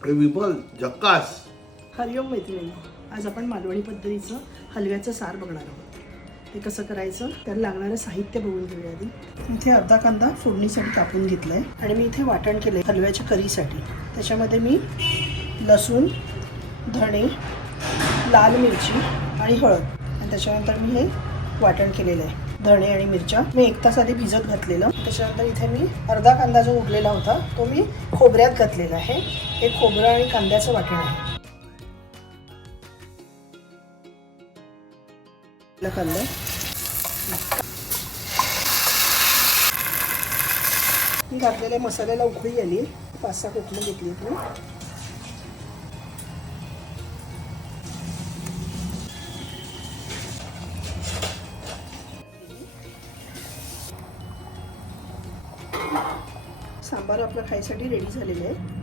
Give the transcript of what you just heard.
विपल झक्कास. हरिओम मैत्रिणी, आज आपण मालवणी पद्धतीचं हलव्याचं सार बघणार आहोत. ते कसं करायचं, त्याला लागणारं साहित्य बघून घेऊया आधी. इथे अर्धा कांदा फोडणीसाठी कापून घेतलाय आणि मी इथे वाटण केलंय हलव्याच्या करीसाठी. त्याच्यामध्ये मी लसूण, धणे, लाल मिरची आणि हळद आणि त्याच्यानंतर मी हे वाटण केलेलं आहे. धणे आणि मिरच्या मी 1 तास आधी भिजत घातलेलं. त्याच्यानंतर इथे मी अर्धा कांदा जो उरलेला होता तो मी खोबऱ्यात घातलेला आहे. हे खोबरं आणि कांद्याचं वाटण आहे. कांदा मी घातलेल्या मसाल्याला उकळी आली. 5-6 कोकणं घेतली मी. सांबार आपला खायसाठी रेडी झालेलं आहे.